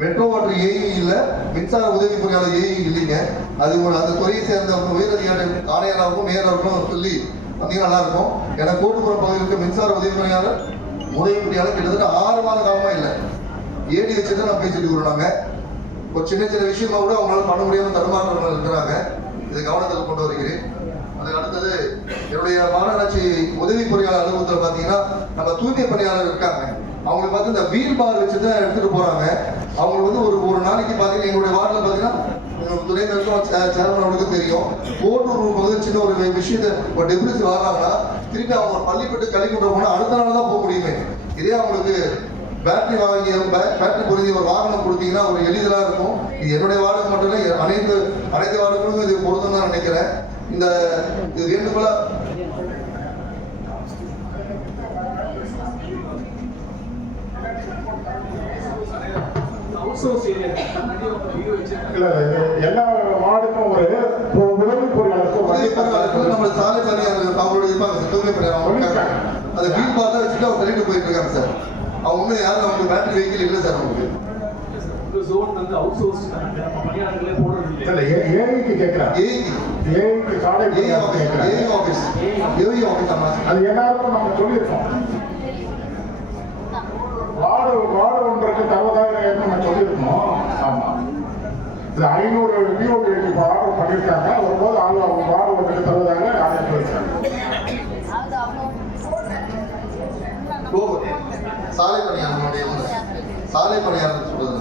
Metro water AE இல்லை, மின்சார உதவி பொறியாளர் ஏஇ இல்லைங்க. அது ஒரு அந்த துறையை சேர்ந்த உயர் அதிகாரி ஆணையராகவும் மேயராகவும் சொல்லி பார்த்தீங்கன்னா நல்லா இருக்கும். ஏன்னா கோட்டுப்புறம் பகுதியில் இருக்க மின்சார உதவி பொறியாளர் கிட்டத்தட்ட 6 மாத காலமா இல்லை. ஏடி வச்சுதான் நான் பேசிட்டு இருக்கிறோம். ஒரு சின்ன சின்ன விஷயமா கூட அவங்களால பண்ண முடியாமல் தடுமாற்றங்கள் இருக்கிறாங்க. இதை கவனத்தில் கொண்டு வருகிறேன். அதுக்கு அடுத்தது என்னுடைய மாநகராட்சி உதவி பொறியாளர் அலுவலகத்தில் பார்த்தீங்கன்னா நம்ம தூய்மை பணியாளர் இருக்காங்க. அவங்களுக்கு பார்த்து இந்த வீல் பார் வச்சு தான் எடுத்துட்டு போறாங்க. அவங்களுக்கு வந்து ஒரு நாளைக்கு பார்த்தீங்கன்னா எங்களுடைய வார்டில் பார்த்தீங்கன்னா துணைநருக்கும் சேர்மன் அவங்களுக்கு தெரியும். கோட்டூர் பகுதியில் சின்ன ஒரு விஷயத்தை ஒரு டெபிரிஸ் வராங்கன்னா திருப்பி அவங்க பள்ளிப்பட்டு கழிவுன்ற போனால் அடுத்த நாள் தான் போக முடியுமே. இதே அவங்களுக்கு பேட்டரி பேட்டரி பொருதி ஒரு வாகனம் கொடுத்தீங்கன்னா ஒரு எளிதலாக இருக்கும். இது என்னுடைய வார்டுக்கு மட்டும் இல்லை, அனைத்து வார்டுகளுக்கும் இது பொருந்தும் தான் நினைக்கிறேன். இந்த இது வேண்டுகோளா எல்லா வார்டுக்கும் ஒரு உதவி பொறியாளருக்கும் நம்ம சாலை பணியாளர்கள் அவங்களோட இருப்பாங்க. தூய்மை பணியாளர் அதை வீல் பார்த்தா வச்சுட்டு அவங்க தள்ளிட்டு போயிட்டு இருக்காங்க சார். அவங்க ஒன்றும் யாரும் அவங்க பேட்டரி வெஹிக்கிள் இல்லை சார். அவங்களுக்கு அது எல்லாருக்கும் நம்ம சொல்லியிருக்கோம். வார்டு ஒன்றுக்கு 60,000 நம்ம சொல்லியிருக்கோம். ஆமா, இது 500 விஓக்கு ஆர்டர் பண்ணியிருக்காங்க. வரும்போது வார்டு ஒன்றுக்கு 60,000 ஆர்டர் பண்ணியிருக்காங்க. சாலை பணியாளர்களுடைய சாலை பணியாளர் சொல்றது